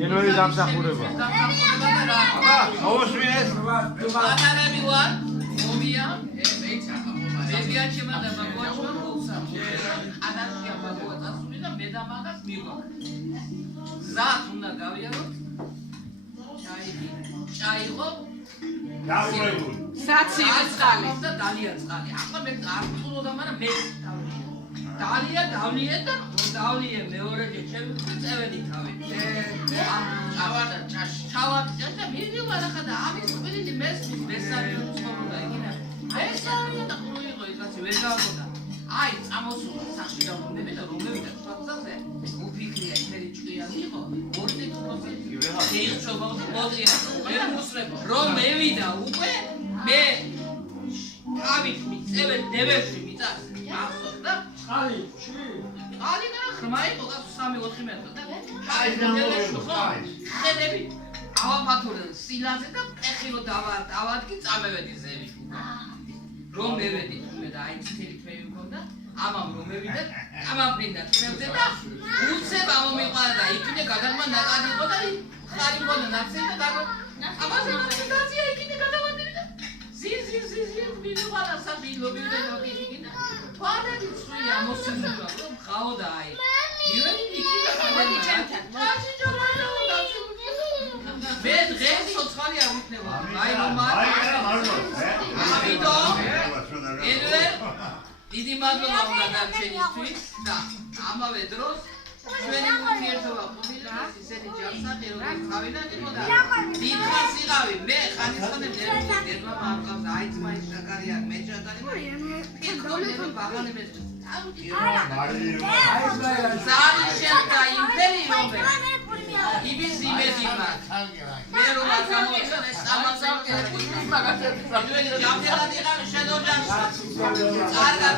იანვრის დამსახურება. აუსმიეს. ანარები ვარ, მომია, მედია ჩემადა მაგოაჩვა მოუსა. ანარქია მაგოაცასული და მე და მაგას მივაქვს. ზათ უნდა გავიაროთ. ჩაიღო. დაურებული. საცივი წყალი და დალია წყალი. ახლა მე არ ვწულოდა, მაგრამ მე დალია დავლიე და დავლიე მეორეჯერ ჩემი წევენი თავი. ჩავარდა ჭაში. ჩავარდა და მივივარ ახლა და ამის ყველინი მესმის მესამე უცხობრა იქნა. მესამე და ყრუიღო ისაცი ვერ გავყოდა. აი წამოსულა სახში დავუნები და რომლებია ფაქტზე უფიქრია ისეთი ჭკვიანი იყო 2% შეიჭობა და მოდრია ვერ მოსრებო რომ მევიდა უკვე მე გავით მიწევე დებებში მიწას ახსოვს და ხალი და ხმა იყო და 3-4 მეტრი და აი დებებში ხო ხედები ავაფათურე სილაზე და პეხილო დავადგი წამევედი ზევი რომ მევედი მე და აი ციტილი თმები მქონდა ამამ რომ მევიდა ამაფრინდა თმებზე და უცებ ამომიყვანა და იქნე გადაგმა ნაკადი იყო და ხარი მქონდა ნაცელი და ამაზე მონტაჟია იქნე გადავადები და ზი მივიყვანა საბილობი და იქნა თვალები ცვია მოსულიყო რომ ხაოდა აი ივენი იქნა მოდი ჩემთან მაშინ ჯობარო მე დღეს სოციალი არ ვიქნება აი რომ ამიდო ელვერ დიდი მადლობა უნდა დარჩენისთვის და ამავე დროს ჩვენი ურთიერთობა ყოფილა ისეთი ჯანსაღი რომ ხავიდან იყო და დიდხანს იყავი მე ხანისხანები დედმა მამკავს აი ძმაის შაკარია მე ჯადარი ფიქრობდი ბაღანებს ზარი შემდა იმდენი რომ იმის იმედი მაქვს მე რომ არ გამოვიხარ ეს ამასავკე მაგათები ჯამდელად იყავი შედოჯანში კარგად